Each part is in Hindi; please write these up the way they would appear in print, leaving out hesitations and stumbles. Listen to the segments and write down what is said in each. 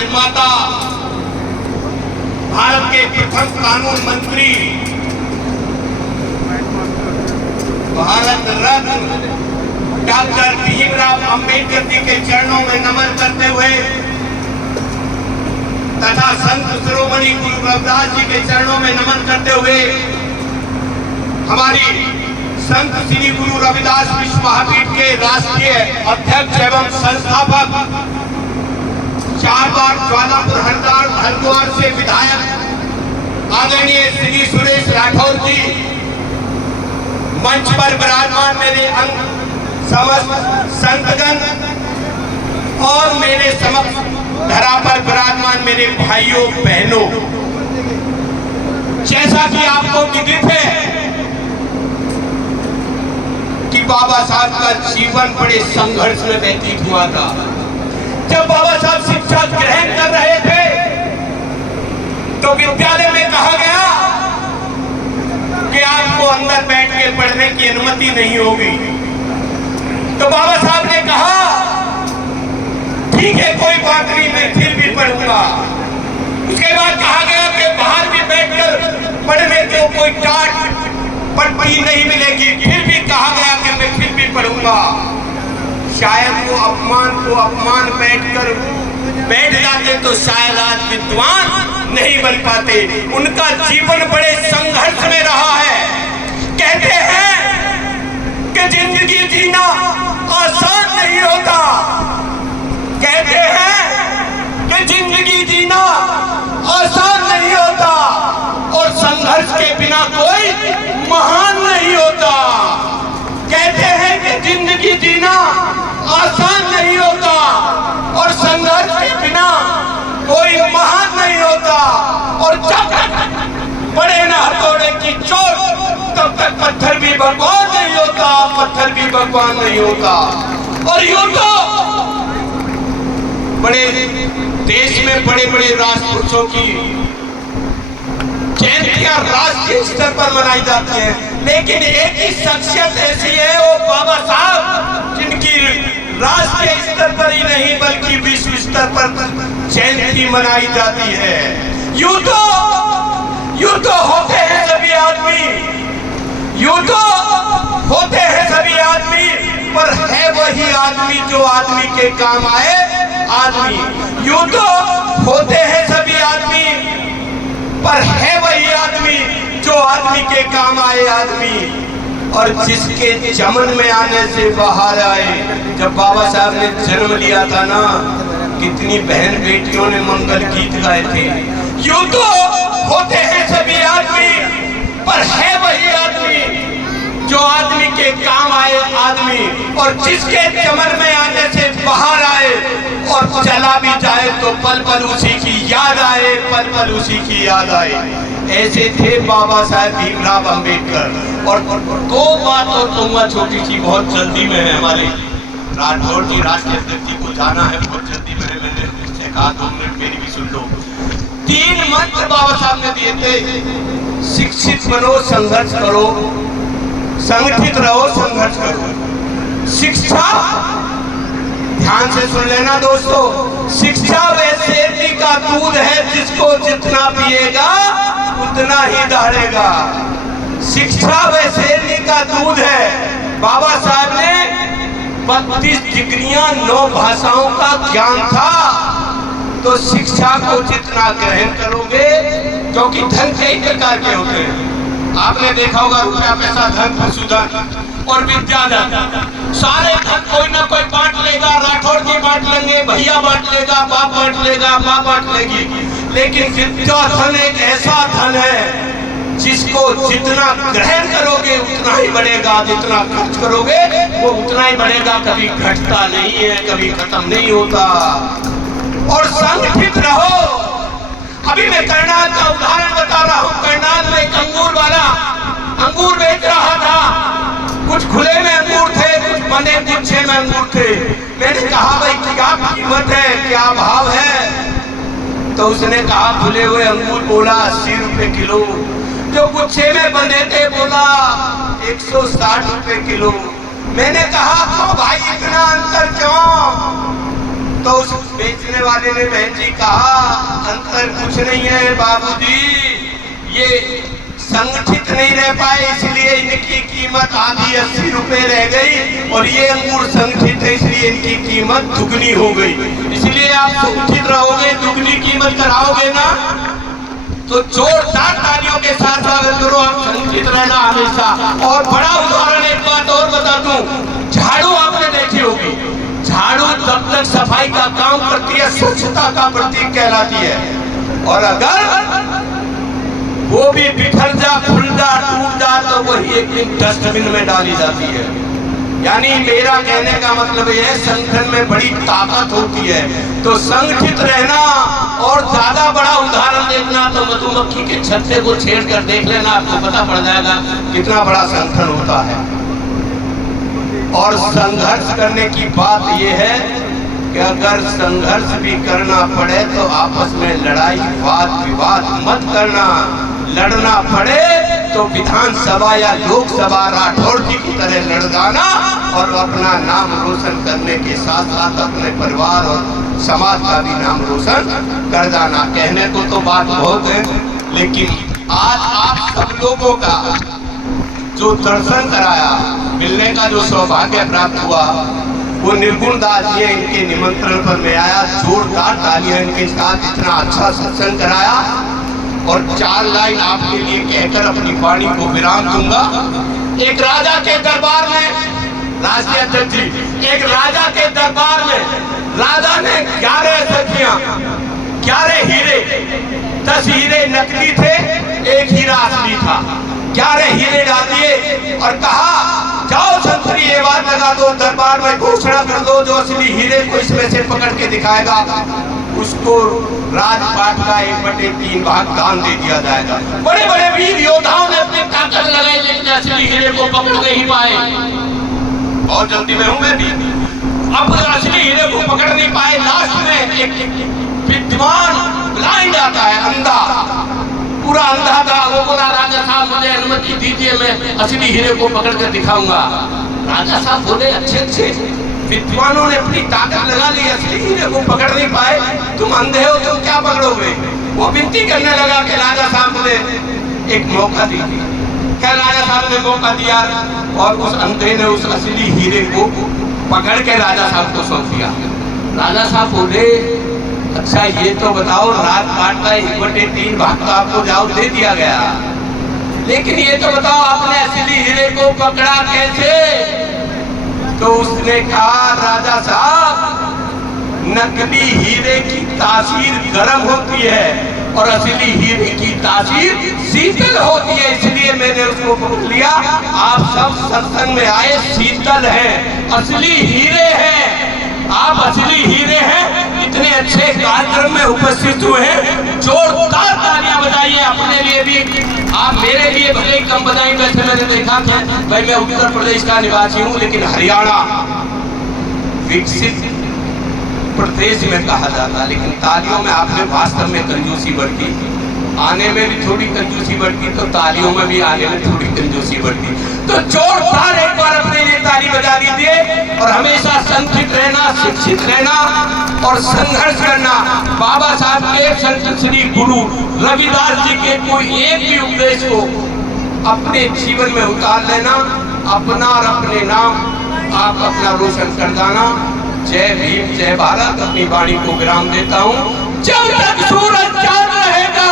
निर्माता, भारत के प्रथम कानून मंत्री, भारत रत्न डॉक्टर भीमराव अंबेडकर जी के चरणों में नमन करते हुए तथा संत शिरोमणि गुरु रविदास जी के चरणों में नमन करते हुए हमारी संत श्री गुरु रविदास विश्व महापीठ के राष्ट्रीय अध्यक्ष एवं संस्थापक, 4 बार ज्वालापुर हरिद्वार से विधायक आदरणीय श्री सुरेश राठौर जी, मंच पर विराजमान मेरे समस्त संतगण और मेरे समस्त धरा पर विराजमान मेरे भाइयों बहनों, जैसा कि आपको विदित है कि बाबा साहब का जीवन बड़े संघर्ष में व्यतीत हुआ था। जब बाबा साहब शिक्षा ग्रहण कर रहे थे तो विद्यालय में कहा गया कि आपको अंदर बैठ के पढ़ने की अनुमति नहीं होगी। तो बाबा साहब ने कहा ठीक है, कोई बात नहीं, मैं फिर भी पढ़ूंगा। उसके बाद कहा गया कि बाहर भी बैठकर पढ़ने को कोई डांट पट्टी नहीं मिलेगी। फिर भी कहा गया कि मैं फिर भी पढ़ूंगा। शायद वो अपमान बैठ जाते तो शायद आज विद्वान नहीं बन पाते। उनका जीवन बड़े संघर्ष में रहा है। कहते हैं कि जिंदगी जीना आसान नहीं होता, कहते हैं कि जिंदगी जीना आसान नहीं होता और संघर्ष के बिना कोई महान नहीं होता। कहते हैं कि जिंदगी जीना आसान नहीं होता और संघर्ष के बिना कोई महान नहीं होता। और जब तक पड़े ना हथौड़े की चोट तब तक पत्थर भी भगवान नहीं होता, पत्थर भी भगवान नहीं होता। और यूं तो बड़े देश में बड़े बड़े राजपुरुषों की जयंतियां राष्ट्रीय स्तर पर मनाई जाती है, लेकिन एक ही शख्सियत ऐसी है, वो बाबा साहब, जिनकी राष्ट्रीय स्तर पर ही नहीं बल्कि विश्व स्तर पर जयंती मनाई जाती है। यूं तो होते हैं सभी आदमी, यूं तो होते हैं सभी आदमी, पर है वही आदमी जो आदमी के काम आए आदमी। यूं तो होते हैं सभी आदमी, पर है वही आदमी जो आदमी के काम आए आदमी। और जिसके चमन में आने से बाहर आए। जब बाबा साहब ने जन्म लिया था ना, कितनी बहन बेटियों ने मंगल गीत गाए थे। यूं तो होते हैं सभी आदमी, पर है वही आदमी जो आदमी के काम आए आदमी। और जिसके चमन में आने से बाहर आए और चला भी जाए तो पल पल उसी की याद आए, पल पल उसी की याद आए। ऐसे थे बाबा साहब भीमराव अंबेडकर। और 2 बात और कहूँगा छोटी सी, बहुत जल्दी में है, हमारे राठौर जी राष्ट्रीय अध्यक्ष जी को जाना है, बहुत जल्दी में है। मैंने उससे कहा 2 मिनट मेरी भी सुन लो। 3 मंत्र बाबा साहब ने दिए थे, शिक्षित बनो, संघर्ष करो, संगठित रहो, संघर्ष करो। शिक्षा, ध्यान से सुन लेना दोस्तों, शिक्षा वैसे का दूध है, जिसको जितना पिएगा उतना ही दहाड़ेगा। शिक्षा वैसे का दूध है। बाबा साहब ने 32 डिग्रियां, 9 भाषाओं का ज्ञान था। तो शिक्षा को जितना ग्रहण करोगे, क्योंकि धन कई प्रकार के होते हैं, आपने देखा होगा, रुपया, पैसा, धन, पशुधन और विद्याधन। सारे धन कोई ना कोई बांट लेगा, राठौर जी बांट लेंगे, भैया बांट लेगा, बाप बांट लेगा, माँ बांट लेगी। लेकिन विद्याधन एक ऐसा धन है जिसको जितना ग्रहण करोगे उतना ही बढ़ेगा, जितना खर्च करोगे वो उतना ही बढ़ेगा। कभी घटता नहीं है, कभी खत्म नहीं होता। और संगठित रहो। अभी मैं करनाल का उदाहरण बता रहा हूँ। करनाल में एक अंगूर वाला अंगूर बेच रहा था। कुछ खुले में अंगूर थे, कुछ बंदे गुच्छे में अंगूर थे। मैंने कहा भाई क्या कीमत है, क्या भाव है? तो उसने कहा खुले हुए अंगूर बोला 80 रुपए किलो, जो गुच्छे में बंधे थे बोला 160 रुपए किलो। मैंने कहा तो भाई इतना अंतर क्यों? तो उस बेचने वाले ने बहन जी कहा, अंतर कुछ नहीं है बाबूजी, ये संगठित नहीं रह पाए इसलिए इनकी कीमत आधी 80 रुपए रह गई, और ये अंगूर संगठित है इसलिए इनकी कीमत दुगनी हो गई। इसलिए आप संगठित रहोगे, दुगनी कीमत कराओगे ना, तो जोरदार तालियों के साथ स्वागत करो। आप संगठित रहना हमेशा। और बड़ा उदाहरण एक बात और बता दूं, झाड़ू आपने देखी होगी, झाड़ू तब तक सफाई का काम करती है, स्वच्छता का प्रतीक कहलाती है, और अगर वो भी बिखर जा, फूल जा, टूट जा, तो वही एक दिन डस्टबिन में डाली जाती है। यानी मेरा कहने का मतलब यह है, संगठन में बड़ी ताकत होती है। तो संगठित रहना, और ज्यादा बड़ा उदाहरण देखना तो मधुमक्खी के छत्ते को छेड़ कर देख लेना, आपको पता पड़ जाएगा कितना बड़ा संगठन होता है। और संघर्ष करने की बात यह है कि अगर संघर्ष भी करना पड़े तो आपस में लड़ाई वाद विवाद मत करना। लड़ना पड़े तो विधानसभा या लोकसभा राठौड़ जी की तरह लड़ जाना, और अपना नाम रोशन करने के साथ साथ अपने परिवार और समाज का भी नाम रोशन कर जाना। कहने को तो बात बहुत है, लेकिन आज आप सब लोगों का जो दर्शन कराया, मिलने का जो सौभाग्य प्राप्त हुआ, वो निर्गुण दास जी इनके निमंत्रण पर मैं आया। जोरदार तालियां इनके साथ, इतना अच्छा सत्संग कराया। और 4 लाइन आपके लिए कहकर अपनी वाणी को विराम दूंगा। एक राजा के दरबार में, राष्ट्रीय अध्यक्ष जी, एक राजा के दरबार में राजा ने 11 सखियां, 11 हीरे, 10 हीरे नकली थे, 1 हीरा असली था। 11 हीरे डाल दिए और कहा, जाओ संतरी ये बात लगा दो, दरबार में घोषणा कर दो, जो असली हीरे को इसमें से पकड़ के दिखाएगा उसको राजपाट का 1/3 भाग दान दे दिया जाएगा। बड़े बड़े वीर योद्धाओं ने अपनी ताकत लगाई, लेकिन असली हीरे को पकड़ नहीं पाए। बहुत जल्दी में हूं मैं भी, अब असली हीरे को पकड़ नहीं पाए। लास्ट में एक विद्वान ब्लाइंड आता है, अंधा, पूरा अंधा था। वो बोला, राजा साहब मुझे अनुमति दीजिए, मैं असली हीरे को पकड़ कर दिखाऊंगा। राजा साहब बोले, अच्छे विद्वानों ने अपनी ताकत लगा ली, असली हीरे को पकड़ नहीं पाए, तुम अंधे हो, तुम क्या पकड़ोगे? वो विनती करने लगा कि राजा साहब मुझे एक मौका दीजिए। क्या राजा साहब ने मौका दिया, और उस अंधे ने उस असली हीरे को पकड़ के राजा साहब को सौंप दिया। राजा साहब बोले, अच्छा ये तो बताओ, राजपाट का 1/3 भाग तो आपको जाओ दे दिया गया, लेकिन ये तो बताओ आपने असली हीरे को पकड़ा कैसे? तो उसने कहा, राजा साहब, नकली हीरे की तासीर गर्म होती है और असली हीरे की तासीर शीतल होती है, इसलिए मैंने उसको पकड़ लिया। आप सब सत्संग में आए, शीतल हैं, असली हीरे हैं, आप असली हीरे हैं। इतने अच्छे कार्यक्रम में उपस्थित हुए हैं, जोरदार तालियां बजाइए अपने लिए भी। आप मेरे लिए भले ही कम बजाएं, वैसे मैंने देखा था भाई, मैं उत्तर प्रदेश का निवासी हूँ, लेकिन हरियाणा विकसित प्रदेश में कहा जाता, लेकिन तालियों में आपने वास्तव में कंजूसी बरती, आने में भी थोड़ी कंजूसी बरती, तो तालियों में भी आने में थोड़ी कंजूसी बरती। तो जोरदार एक बार अपने लिए ताली बजा दीजिए। और हमेशा संगठित रहना, शिक्षित रहना और संघर्ष करना। बाबा साहब के संत श्री गुरु रविदास जी के कोई एक भी उपदेश को अपने जीवन में उतार लेना, अपना और अपने नाम आप अपना रोशन कर जाना। जय भीम, जय भारत। अपनी वाणी को विराम देता हूँ। जब तक सूरज चांद रहेगा,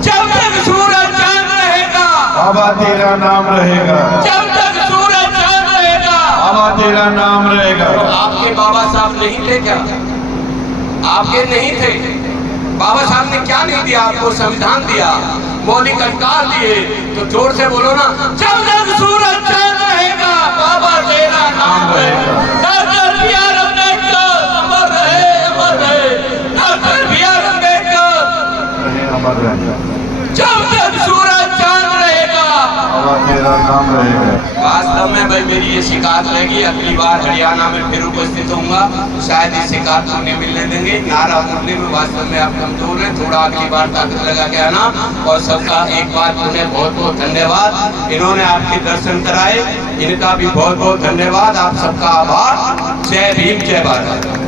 जब तक सूरज चांद रहेगा, बाबा तेरा नाम रहेगा, जब तक सूरज चांद रहेगा, बाबा तेरा नाम रहेगा। आपके बाबा साहब नहीं थे क्या? आपके नहीं थे? बाबा साहब ने क्या नहीं दिया आपको? संविधान दिया, मौलिक अधिकार दिए। तो जोर से बोलो ना, जब तक सूरज चांद रहेगा, बाबा तेरा नाम रहेगा। डॉक्टर बी आर अम्बेडकर अमर रहे, अमर रहे। डॉक्टर बी आर अम्बेडकर अमर रहेगा। जब तक सूरज चांद रहेगा, बाबा तेरा नाम रहेगा। वास्तव में भाई मेरी ये शिकायत मुलाकात रहेगी। अगली बार हरियाणा में फिर उपस्थित होऊंगा, शायद इस शिकार पुण्य मिलने देंगे। नारा बोलने में वास्तव में आप कमजोर हैं, थोड़ा अगली बार ताकत लगा के आना। और सबका एक बार पुनः बहुत बहुत धन्यवाद। इन्होंने आपके दर्शन कराए, इनका भी बहुत बहुत धन्यवाद। आप सबका आभार। जय भीम, जय भारत।